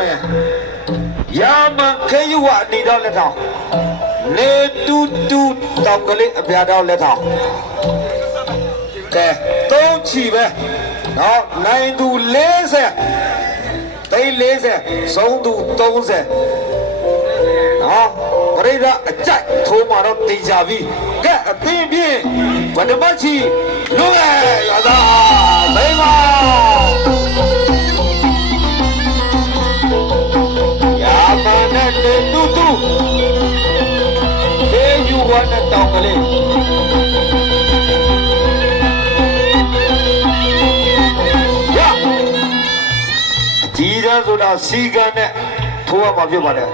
မယ်ရာမခဲယုဝအနေတော့လက်ထောင်နေတူတူတောင်ကလေးအပြာတော့လက်ထောင်ကဲသုံးချီပဲနော်နိုင်သူ40သိန်း40ဆုံးသူ30နော်ပရိသတ်အကြိုက်ထိုးမှာတော့တင်ကြပြီကဲအသိပြင်းဗဒမချီလူရရသာမိမရာမနဲ့တူတူဒေယူဝနဲ့တောင်ကလေးကြီးတယ်ဆိုတာစီကံနဲ့ထိုးရမှာဖြစ်ပါတယ်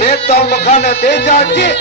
လက်တောင်မခနဲ့တေချာကြည့်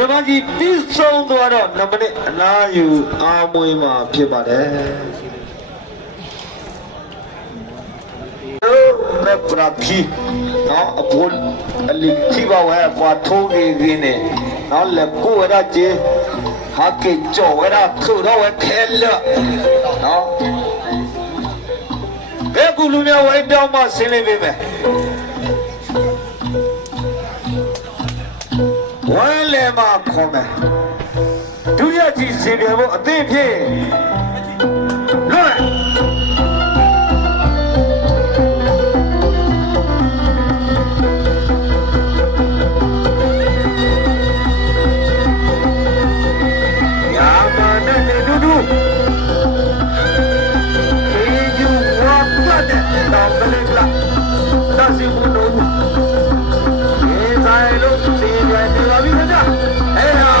ရမကြီးပြီးဆုံးသွားတော့2မိနစ်အနားယူအားမွေးမှာဖြစ်ပါတယ်လက်ပရာဖြီနော်အပေါ်အလီချီပါဝဲပွားထိုးကြီးနေနော်လက်ကိုရကြီးဟာကေကြောဝဲတာထူတော့ဝဲခဲလနော်ဘယ်ကူလူမျိုးဝဲတောင်းမှဆင်းနေပြီပဲ မှာခေါ်မယ်ဒုတိယကြီးစင်ပြဖို့အသင့်ဖြစ်လွတ်ရာမနဲ့နေဒူဒူခေယူဝါပတ်တဲ့တောင်ကလေးကဒါစီဘူးလို့ဒီဆိုင်လို့စင်ပြနေပါပြီခင်ဗျအေးဟာ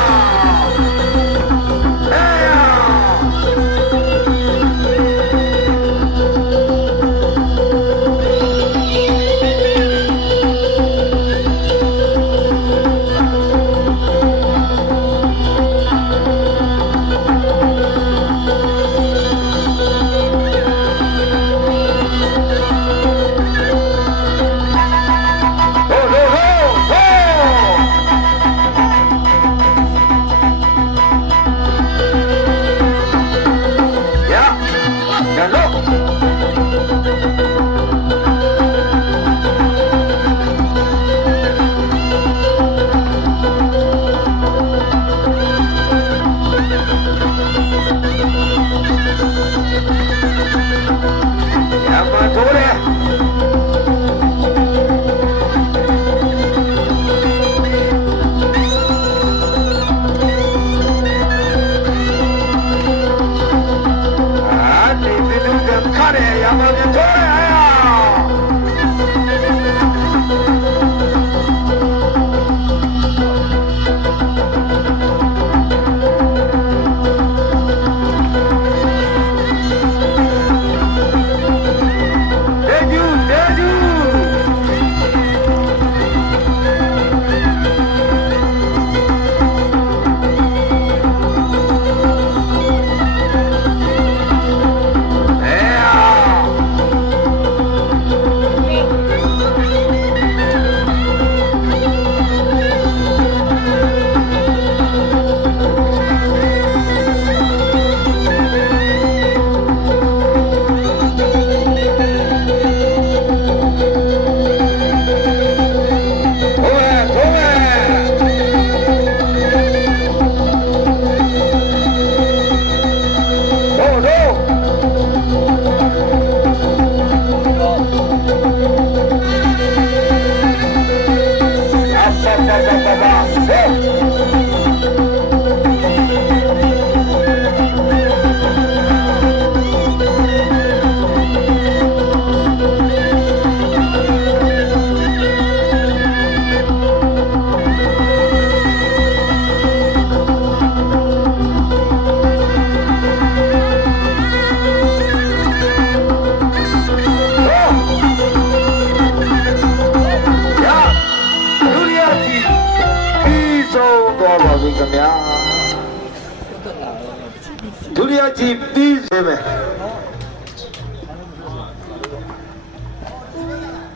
ဒုတိယကြီးပြီးစေမယ်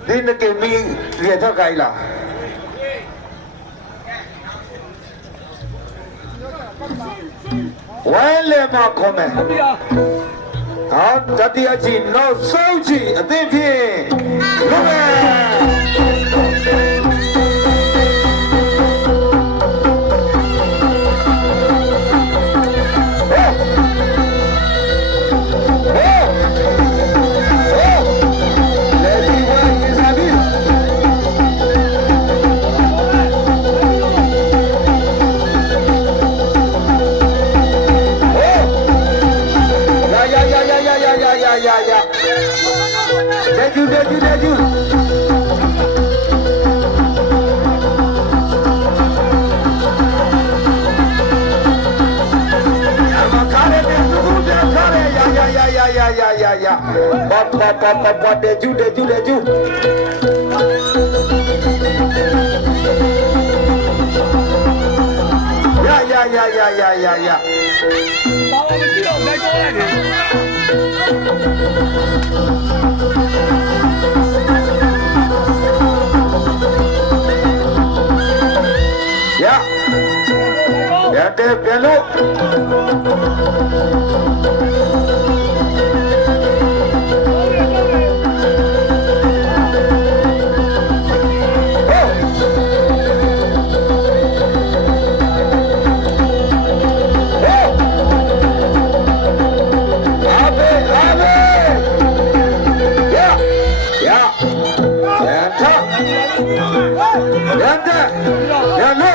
ဒီနေ့ကမီးရတော့ကြိုင်လာဝဲလေမခေါ်မယ်ဟာတတိယကြီးနောက်ဆုံးကြီးအသင့်ဖြင့်လွတ်မယ်Papa, deju. Ya. Bawa mesti dah belajar lagi. Ya deh, belok. Yanda, yanda.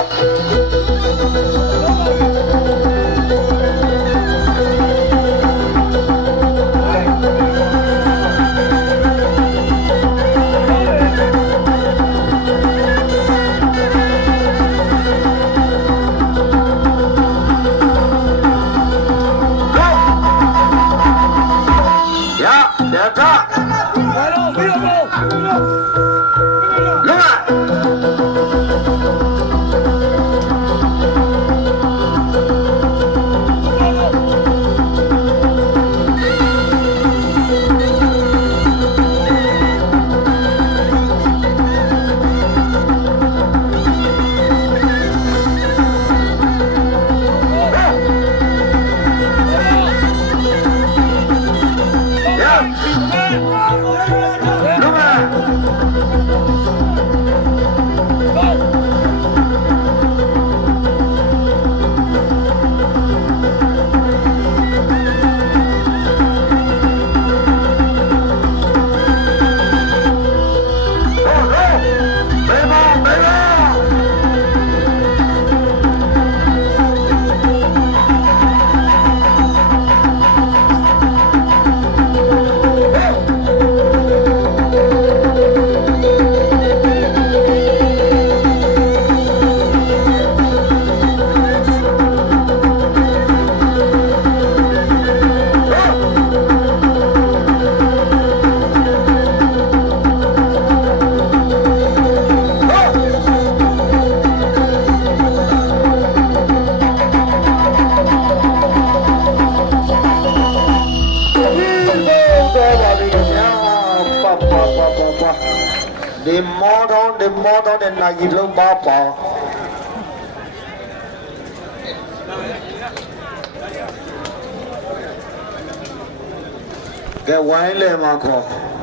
The model, and now you look papa. Get wine, Marco.